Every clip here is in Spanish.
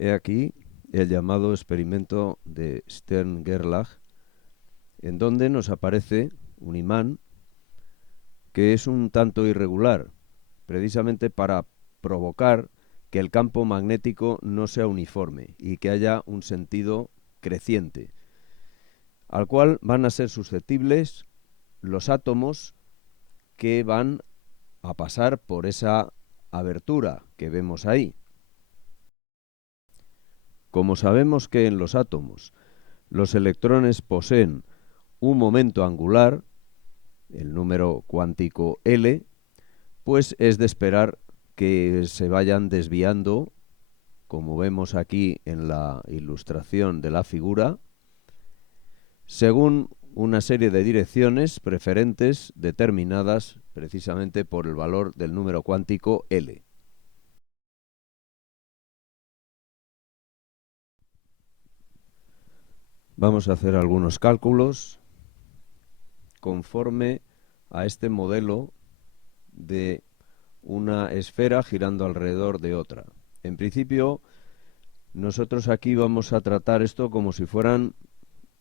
He aquí el llamado experimento de Stern-Gerlach, en donde nos aparece un imán que es un tanto irregular, precisamente para provocar que el campo magnético no sea uniforme y que haya un sentido creciente, al cual van a ser susceptibles los átomos que van a pasar por esa abertura que vemos ahí. Como sabemos que en los átomos los electrones poseen un momento angular, el número cuántico L, pues es de esperar que se vayan desviando, como vemos aquí en la ilustración de la figura, según una serie de direcciones preferentes determinadas precisamente por el valor del número cuántico L. Vamos a hacer algunos cálculos conforme a este modelo de una esfera girando alrededor de otra. En principio, nosotros aquí vamos a tratar esto como si fueran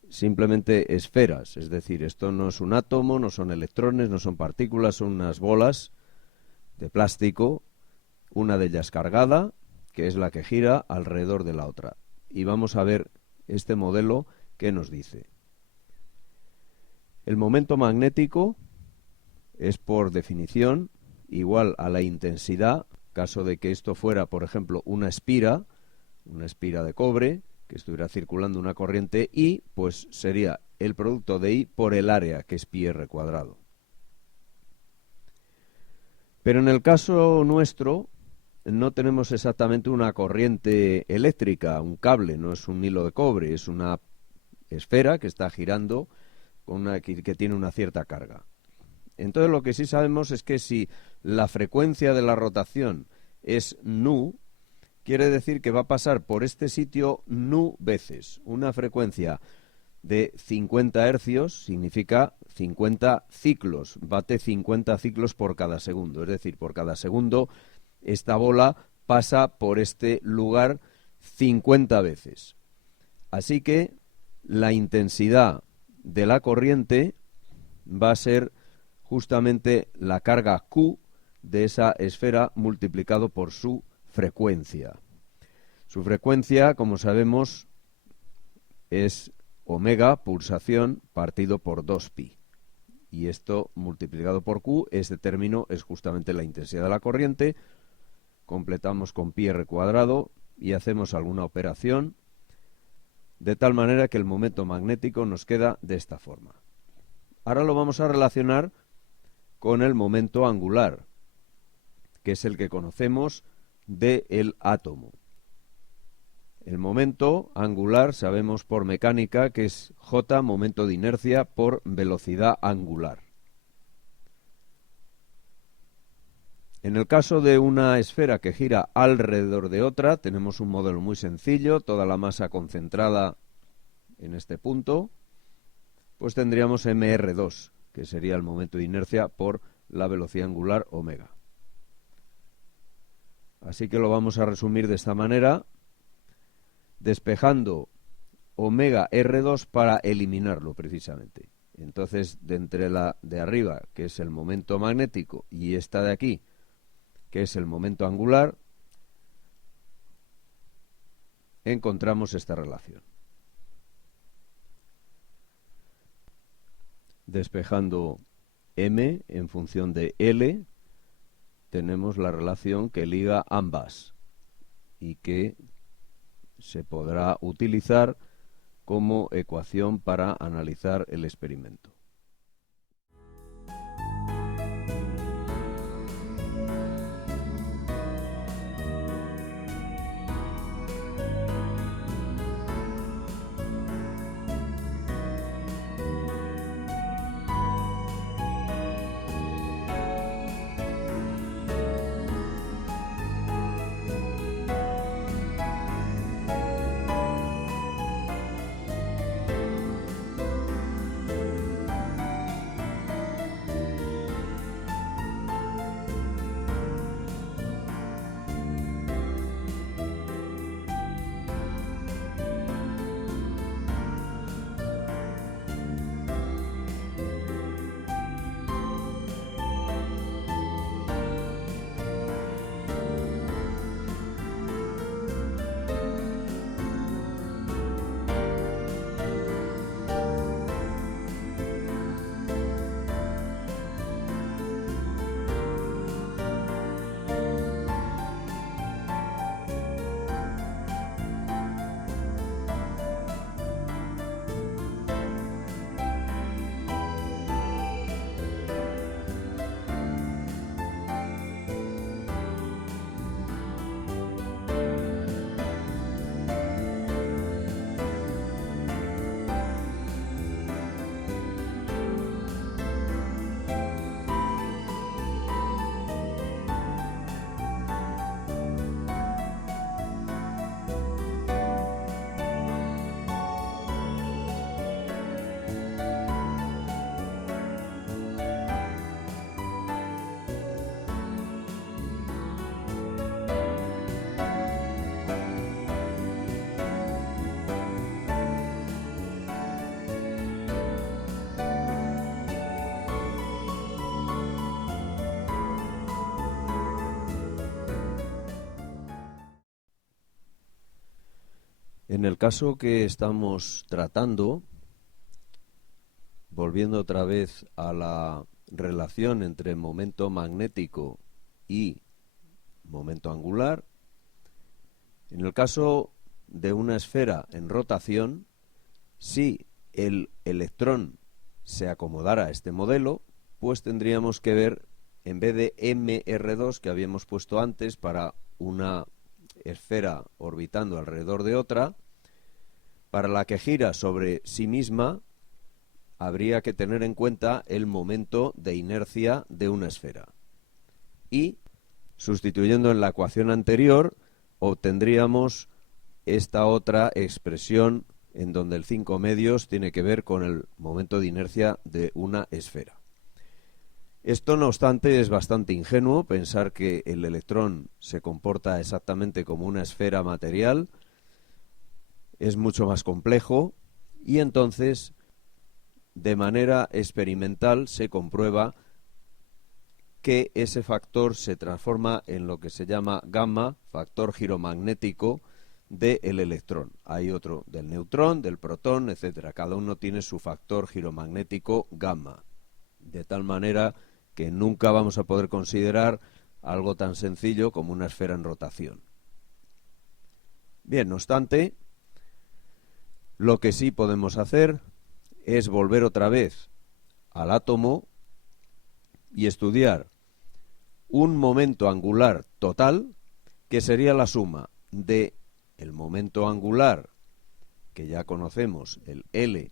simplemente esferas, es decir, esto no es un átomo, no son electrones, no son partículas, son unas bolas de plástico, una de ellas cargada, que es la que gira alrededor de la otra. Y vamos a ver este modelo que nos dice. El momento magnético es, por definición, igual a la intensidad, caso de que esto fuera, por ejemplo, una espira de cobre, que estuviera circulando una corriente I, pues sería el producto de I por el área, que es pi r cuadrado. Pero en el caso nuestro, no tenemos exactamente una corriente eléctrica, un cable, no es un hilo de cobre, es una esfera que está girando que tiene una cierta carga. Entonces lo que sí sabemos es que si la frecuencia de la rotación es nu, quiere decir que va a pasar por este sitio nu veces. Una frecuencia de 50 hercios significa 50 ciclos, bate 50 ciclos por cada segundo, es decir, por cada segundo esta bola pasa por este lugar 50 veces. Así que la intensidad de la corriente va a ser justamente la carga Q de esa esfera multiplicado por su frecuencia. Su frecuencia, como sabemos, es omega, pulsación, partido por 2pi. Y esto multiplicado por Q, este término es justamente la intensidad de la corriente. Completamos con pi r cuadrado y hacemos alguna operación, de tal manera que el momento magnético nos queda de esta forma. Ahora lo vamos a relacionar con el momento angular, que es el que conocemos del átomo. El momento angular sabemos por mecánica que es J, momento de inercia, por velocidad angular. En el caso de una esfera que gira alrededor de otra, tenemos un modelo muy sencillo, toda la masa concentrada en este punto, pues tendríamos mr2, que sería el momento de inercia por la velocidad angular omega. Así que lo vamos a resumir de esta manera, despejando omega r2 para eliminarlo precisamente. Entonces, de entre la de arriba, que es el momento magnético, y esta de aquí, que es el momento angular, encontramos esta relación. Despejando m en función de L, tenemos la relación que liga ambas y que se podrá utilizar como ecuación para analizar el experimento. En el caso que estamos tratando, volviendo otra vez a la relación entre momento magnético y momento angular, en el caso de una esfera en rotación, si el electrón se acomodara a este modelo, pues tendríamos que ver, en vez de mr2 que habíamos puesto antes para una esfera orbitando alrededor de otra, para la que gira sobre sí misma, habría que tener en cuenta el momento de inercia de una esfera. Y, sustituyendo en la ecuación anterior, obtendríamos esta otra expresión en donde el 5 medios tiene que ver con el momento de inercia de una esfera. Esto, no obstante, es bastante ingenuo pensar que el electrón se comporta exactamente como una esfera material. Es mucho más complejo y entonces, de manera experimental, se comprueba que ese factor se transforma en lo que se llama gamma, factor giromagnético del electrón. Hay otro del neutrón, del protón, etcétera. Cada uno tiene su factor giromagnético gamma, de tal manera que nunca vamos a poder considerar algo tan sencillo como una esfera en rotación. Bien, no obstante, lo que sí podemos hacer es volver otra vez al átomo y estudiar un momento angular total, que sería la suma de el momento angular, que ya conocemos, el L,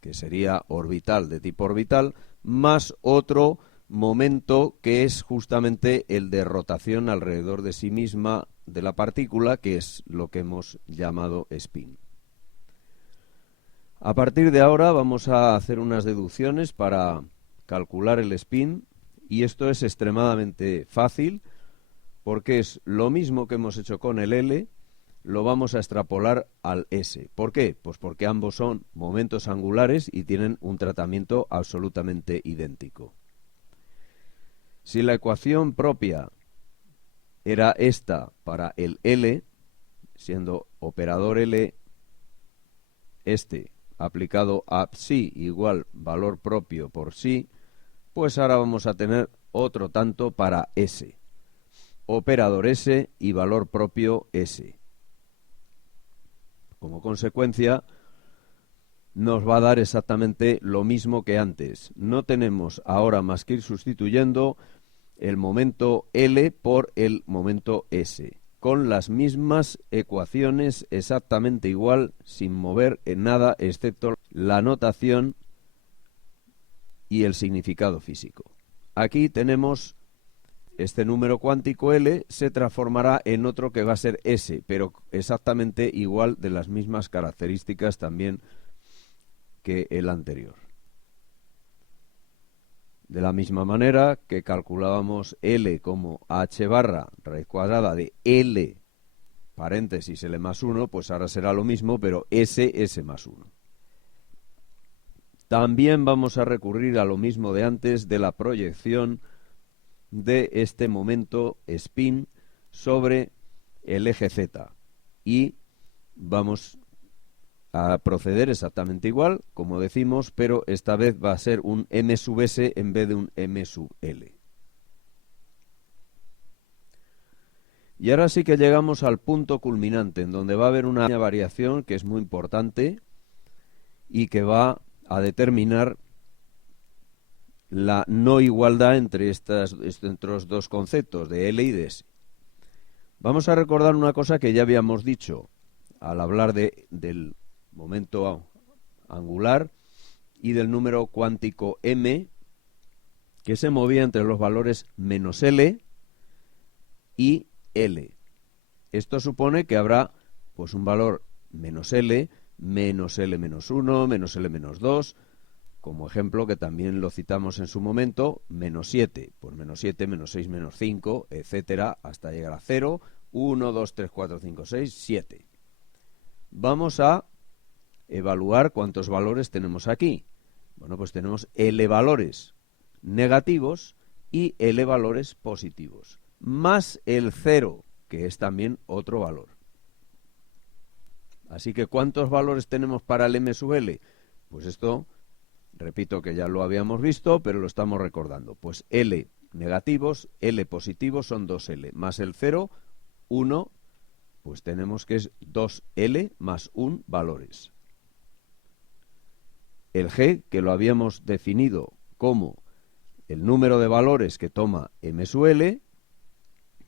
que sería orbital, de tipo orbital, más otro momento que es justamente el de rotación alrededor de sí misma de la partícula, que es lo que hemos llamado spin. A partir de ahora vamos a hacer unas deducciones para calcular el spin, y esto es extremadamente fácil porque es lo mismo que hemos hecho con el L, lo vamos a extrapolar al S. ¿Por qué? Pues porque ambos son momentos angulares y tienen un tratamiento absolutamente idéntico. Si la ecuación propia era esta para el L, siendo operador L este aplicado a psi igual valor propio por psi, pues ahora vamos a tener otro tanto para S. Operador S y valor propio S. Como consecuencia, nos va a dar exactamente lo mismo que antes. No tenemos ahora más que ir sustituyendo el momento L por el momento S, con las mismas ecuaciones exactamente igual, sin mover en nada, excepto la notación y el significado físico. Aquí tenemos este número cuántico L, se transformará en otro que va a ser S, pero exactamente igual, de las mismas características también que el anterior. De la misma manera que calculábamos L como h barra raíz cuadrada de L paréntesis L más 1, pues ahora será lo mismo, pero S más 1. También vamos a recurrir a lo mismo de antes, de la proyección de este momento spin sobre el eje Z, y vamos a proceder exactamente igual, como decimos, pero esta vez va a ser un m sub s en vez de un m sub l. Y ahora sí que llegamos al punto culminante, en donde va a haber una variación que es muy importante y que va a determinar la no igualdad entre estos dos conceptos, de L y de S. Vamos a recordar una cosa que ya habíamos dicho al hablar del momento angular y del número cuántico m, que se movía entre los valores menos L y L. Esto supone que habrá pues un valor menos L menos 1, menos L menos 2, como ejemplo que también lo citamos en su momento, menos 7, pues menos 7, menos 6, menos 5, etcétera, hasta llegar a 0, 1, 2, 3, 4, 5, 6, 7. Vamos a evaluar cuántos valores tenemos aquí. Bueno, pues tenemos L valores negativos y L valores positivos, más el 0, que es también otro valor. Así que, ¿cuántos valores tenemos para el m sub l? Pues esto, repito que ya lo habíamos visto, pero lo estamos recordando. Pues L negativos, L positivos son 2L, más el 0, 1, pues tenemos que es 2L más 1 valores. El G, que lo habíamos definido como el número de valores que toma m sub l,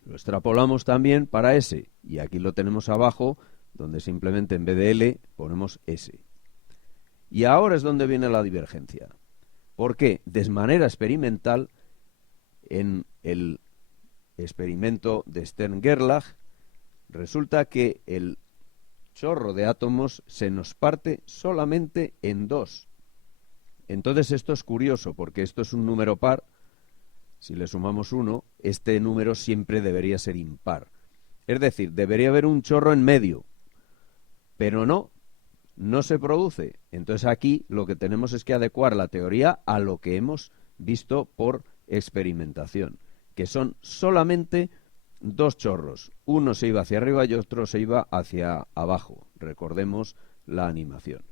lo extrapolamos también para S, y aquí lo tenemos abajo, donde simplemente en vez de L ponemos S. Y ahora es donde viene la divergencia, porque de manera experimental, en el experimento de Stern-Gerlach, resulta que el chorro de átomos se nos parte solamente en 2. Entonces esto es curioso, porque esto es un número par. Si le sumamos 1, este número siempre debería ser impar. Es decir, debería haber un chorro en medio, pero no se produce. Entonces aquí lo que tenemos es que adecuar la teoría a lo que hemos visto por experimentación, que son solamente 2 chorros. Uno se iba hacia arriba y otro se iba hacia abajo. Recordemos la animación.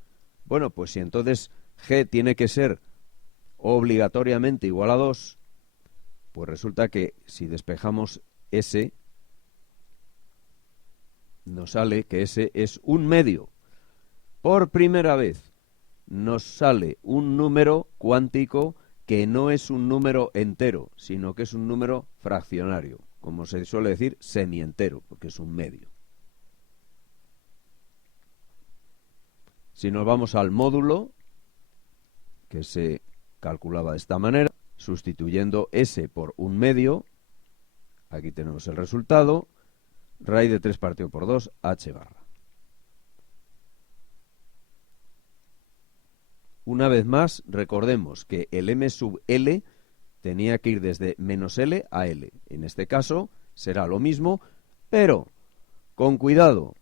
Bueno, pues si entonces G tiene que ser obligatoriamente igual a 2, pues resulta que si despejamos S, nos sale que S es un medio. Por primera vez nos sale un número cuántico que no es un número entero, sino que es un número fraccionario, como se suele decir, semientero, porque es un medio. Si nos vamos al módulo, que se calculaba de esta manera, sustituyendo S por un medio, aquí tenemos el resultado, raíz de 3 partido por 2, H barra. Una vez más, recordemos que el m sub l tenía que ir desde menos L a L. En este caso será lo mismo, pero con cuidado,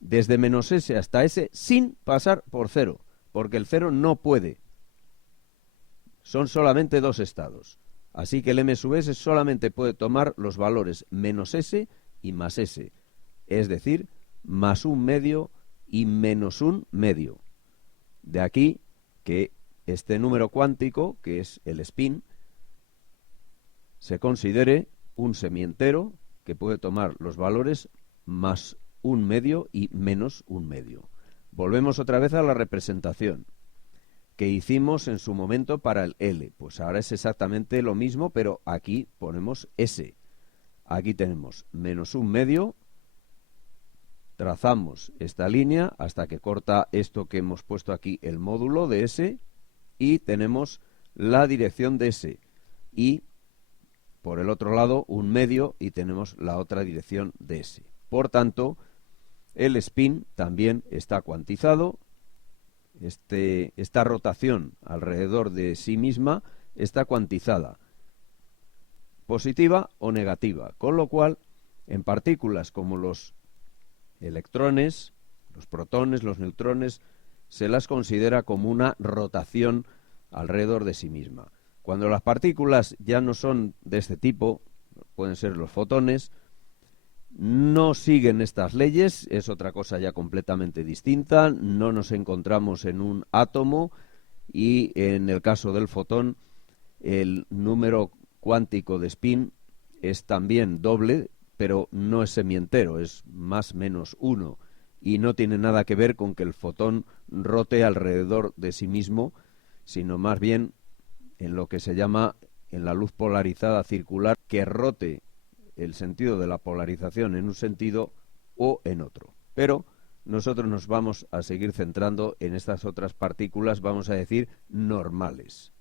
desde menos S hasta S sin pasar por 0, porque el 0 no puede. Son solamente 2 estados. Así que el m sub s solamente puede tomar los valores menos S y más S, es decir, más un medio y menos un medio. De aquí que este número cuántico, que es el spin, se considere un semientero que puede tomar los valores más un medio y menos un medio. Volvemos otra vez a la representación que hicimos en su momento para el L. Pues ahora es exactamente lo mismo, pero aquí ponemos S. Aquí tenemos menos un medio, trazamos esta línea hasta que corta esto que hemos puesto aquí, el módulo de S, y tenemos la dirección de S. Y por el otro lado un medio y tenemos la otra dirección de S. Por tanto, el spin también está cuantizado. Esta rotación alrededor de sí misma está cuantizada, positiva o negativa, con lo cual en partículas como los electrones, los protones, los neutrones, se las considera como una rotación alrededor de sí misma. Cuando las partículas ya no son de este tipo, pueden ser los fotones, no siguen estas leyes, es otra cosa ya completamente distinta, no nos encontramos en un átomo y en el caso del fotón el número cuántico de spin es también doble, pero no es semientero, es más menos 1 y no tiene nada que ver con que el fotón rote alrededor de sí mismo, sino más bien en lo que se llama en la luz polarizada circular, que rote el sentido de la polarización en un sentido o en otro. Pero nosotros nos vamos a seguir centrando en estas otras partículas, vamos a decir, normales.